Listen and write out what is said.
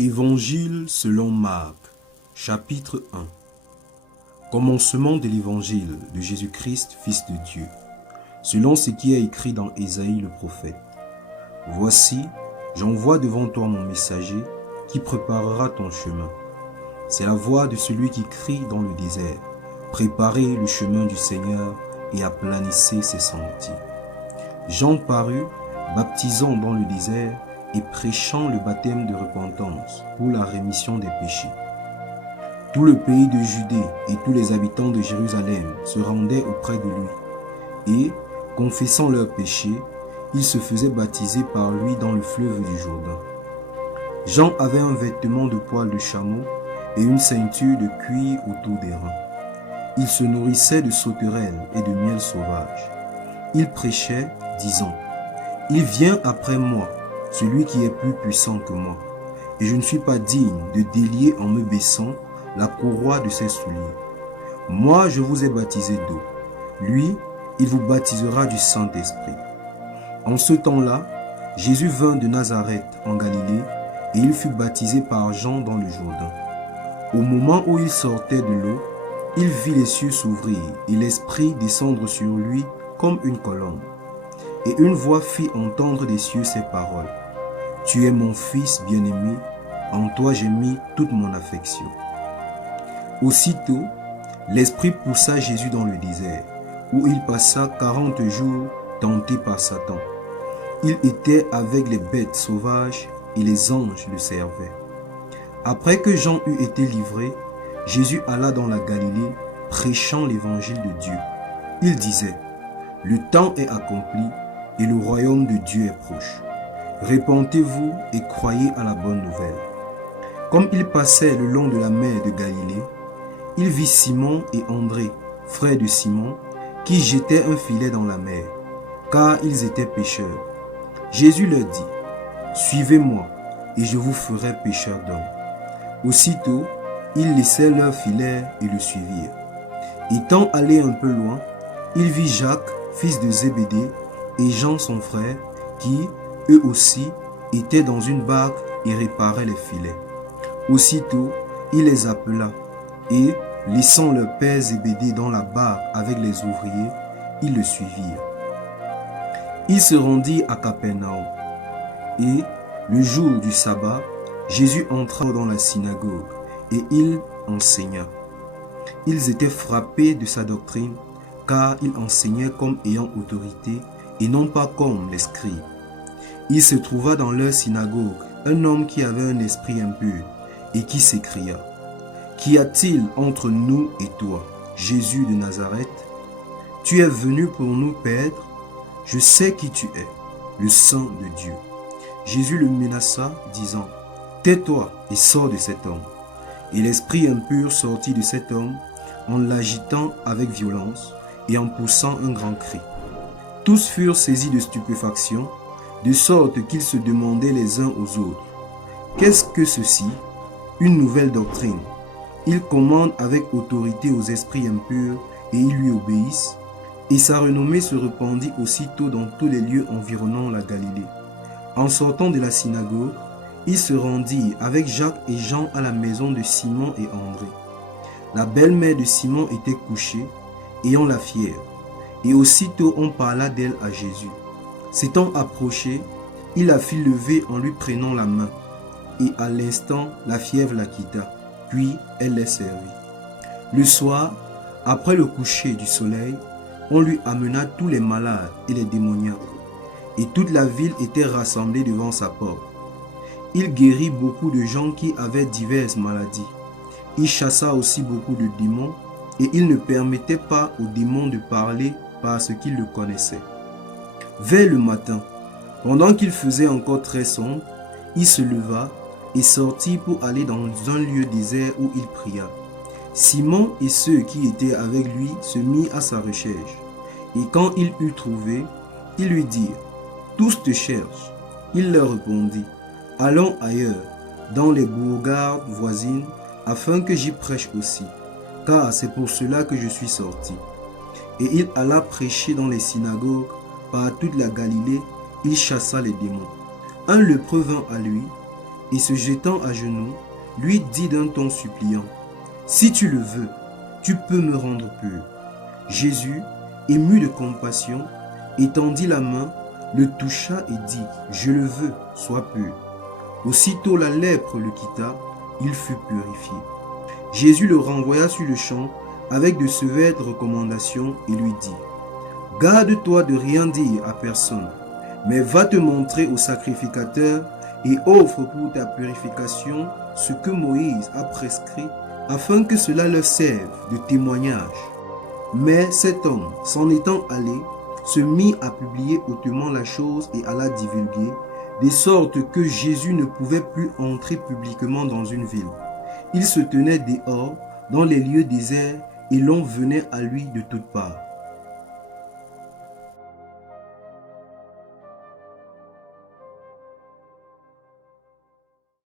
Évangile selon Marc, chapitre 1. Commencement de l'évangile de Jésus-Christ, Fils de Dieu, selon ce qui est écrit dans Ésaïe le prophète. Voici, j'envoie devant toi mon messager qui préparera ton chemin. C'est la voix de celui qui crie dans le désert. Préparez le chemin du Seigneur et aplanissez ses sentiers. Jean parut, baptisant dans le désert et prêchant le baptême de repentance pour la rémission des péchés. Tout le pays de Judée et tous les habitants de Jérusalem se rendaient auprès de lui et, confessant leurs péchés, ils se faisaient baptiser par lui dans le fleuve du Jourdain. Jean avait un vêtement de poil de chameau et une ceinture de cuir autour des reins. Il se nourrissait de sauterelles et de miel sauvage. Il prêchait, disant : « Il vient après moi, celui qui est plus puissant que moi, et je ne suis pas digne de délier en me baissant la courroie de ses souliers. Moi, je vous ai baptisé d'eau. Lui, il vous baptisera du Saint-Esprit. » En ce temps-là, Jésus vint de Nazareth en Galilée, et il fut baptisé par Jean dans le Jourdain. Au moment où il sortait de l'eau, il vit les cieux s'ouvrir et l'Esprit descendre sur lui comme une colombe. Et une voix fit entendre des cieux ces paroles : « Tu es mon Fils bien-aimé, en toi j'ai mis toute mon affection. » Aussitôt, l'Esprit poussa Jésus dans le désert, où il passa 40 jours tenté par Satan. Il était avec les bêtes sauvages et les anges le servaient. Après que Jean eut été livré, Jésus alla dans la Galilée, prêchant l'évangile de Dieu. Il disait : « Le temps est accompli et le royaume de Dieu est proche. Répentez-vous et croyez à la bonne nouvelle. » Comme il passait le long de la mer de Galilée, il vit Simon et André, frères de Simon, qui jetaient un filet dans la mer, car ils étaient pêcheurs. Jésus leur dit : « Suivez-moi, et je vous ferai pêcheurs d'hommes. » Aussitôt, ils laissèrent leur filet et le suivirent. Étant allé un peu loin, il vit Jacques, fils de Zébédée, et Jean son frère, qui, eux aussi, étaient dans une barque et réparaient les filets. Aussitôt, il les appela, et, laissant leur père Zébédée dans la barque avec les ouvriers, ils le suivirent. Il se rendit à Capernaum, et, le jour du sabbat, Jésus entra dans la synagogue, et il enseigna. Ils étaient frappés de sa doctrine, car il enseignait comme ayant autorité, et non pas comme les scribes. Il se trouva dans leur synagogue un homme qui avait un esprit impur, et qui s'écria : « Qu'y a-t-il entre nous et toi, Jésus de Nazareth? Tu es venu pour nous perdre? Je sais qui tu es, le Saint de Dieu. » Jésus le menaça, disant : « Tais-toi et sors de cet homme. » Et l'esprit impur sortit de cet homme, en l'agitant avec violence et en poussant un grand cri. Tous furent saisis de stupéfaction, de sorte qu'ils se demandaient les uns aux autres : « Qu'est-ce que ceci ? Une nouvelle doctrine. Il commande avec autorité aux esprits impurs et ils lui obéissent. » Et sa renommée se répandit aussitôt dans tous les lieux environnant la Galilée. En sortant de la synagogue, il se rendit avec Jacques et Jean à la maison de Simon et André. La belle-mère de Simon était couchée, ayant la fièvre, et aussitôt on parla d'elle à Jésus. S'étant approché, il la fit lever en lui prenant la main, et à l'instant la fièvre la quitta, puis elle les servit. Le soir, après le coucher du soleil, on lui amena tous les malades et les démoniaques, et toute la ville était rassemblée devant sa porte. Il guérit beaucoup de gens qui avaient diverses maladies. Il chassa aussi beaucoup de démons, et il ne permettait pas aux démons de parler parce qu'ils le connaissaient. Vers le matin, pendant qu'il faisait encore très sombre, il se leva et sortit pour aller dans un lieu désert où il pria. Simon et ceux qui étaient avec lui se mirent à sa recherche. Et quand il eut trouvé, ils lui dirent : « Tous te cherchent. » Il leur répondit : « Allons ailleurs, dans les bourgades voisines, afin que j'y prêche aussi, car c'est pour cela que je suis sorti. » Et il alla prêcher dans les synagogues, par toute la Galilée, il chassa les démons. Un lépreux vint à lui, et se jetant à genoux, lui dit d'un ton suppliant, « Si tu le veux, tu peux me rendre pur. » Jésus, ému de compassion, étendit la main, le toucha et dit, « Je le veux, sois pur. » Aussitôt la lèpre le quitta, il fut purifié. Jésus le renvoya sur le champ avec de sévères recommandations et lui dit, « Garde-toi de rien dire à personne, mais va te montrer au sacrificateur et offre pour ta purification ce que Moïse a prescrit, afin que cela leur serve de témoignage. » Mais cet homme, s'en étant allé, se mit à publier hautement la chose et à la divulguer, de sorte que Jésus ne pouvait plus entrer publiquement dans une ville. Il se tenait dehors, dans les lieux déserts, et l'on venait à lui de toutes parts.